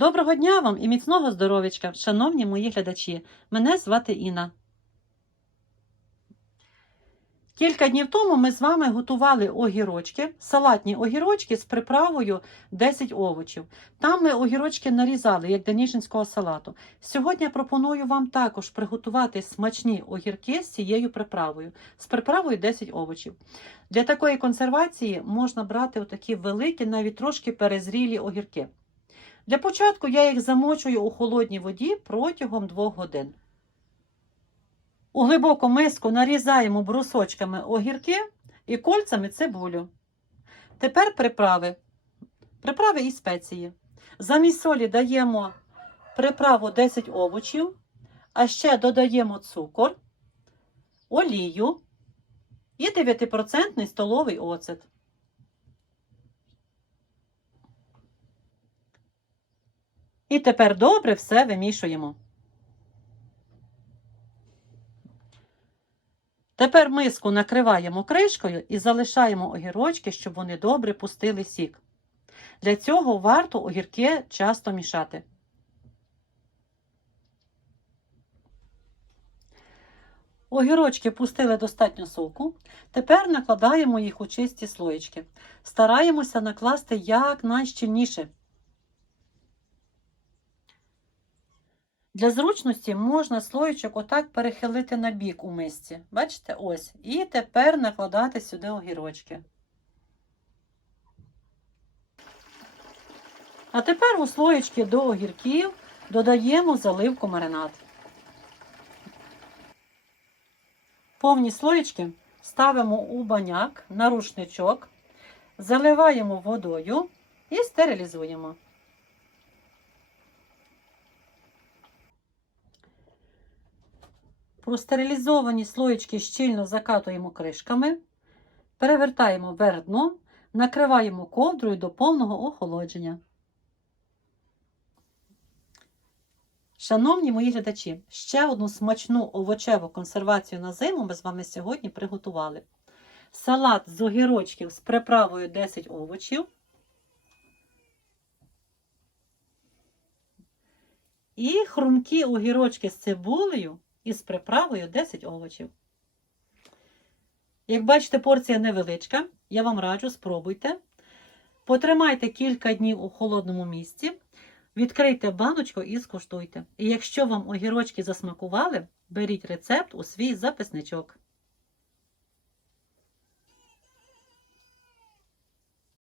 Доброго дня вам і міцного здоров'ячка, шановні мої глядачі. Мене звати Інна. Кілька днів тому ми з вами готували огірочки, салатні огірочки з приправою 10 овочів. Там ми огірочки нарізали, як до ніжинського салату. Сьогодні я пропоную вам також приготувати смачні огірки з цією приправою, з приправою 10 овочів. Для такої консервації можна брати отакі великі, навіть трошки перезрілі огірки. Для початку я їх замочую у холодній воді протягом 2 годин. У глибоку миску нарізаємо брусочками огірки і кольцями цибулю. Тепер приправи. Приправи і спеції. Замість солі даємо приправу 10 овочів, а ще додаємо цукор, олію і 9% столовий оцет. І тепер добре все вимішуємо. Тепер миску накриваємо кришкою і залишаємо огірочки, щоб вони добре пустили сік. Для цього варто огірки часто мішати. Огірочки пустили достатньо соку. Тепер накладаємо їх у чисті слоєчки. Стараємося накласти якнайщільніше. Для зручності можна слоєчок отак перехилити на бік у мисці. Бачите, ось. І тепер накладати сюди огірочки. А тепер у слоєчки до огірків додаємо заливку маринад. Повні слоєчки ставимо у баняк на рушничок, заливаємо водою і стерилізуємо. Простерилізовані слоєчки щільно закатуємо кришками, перевертаємо вверх дном, накриваємо ковдрою до повного охолодження. Шановні мої глядачі, ще одну смачну овочеву консервацію на зиму ми з вами сьогодні приготували. Салат з огірочків з приправою 10 овочів. І хрумкі огірочки з цибулею і з приправою 10 овочів. Як бачите, порція невеличка. Я вам раджу, спробуйте. Потримайте кілька днів у холодному місці. Відкрийте баночку і скуштуйте. І якщо вам огірочки засмакували, беріть рецепт у свій записничок.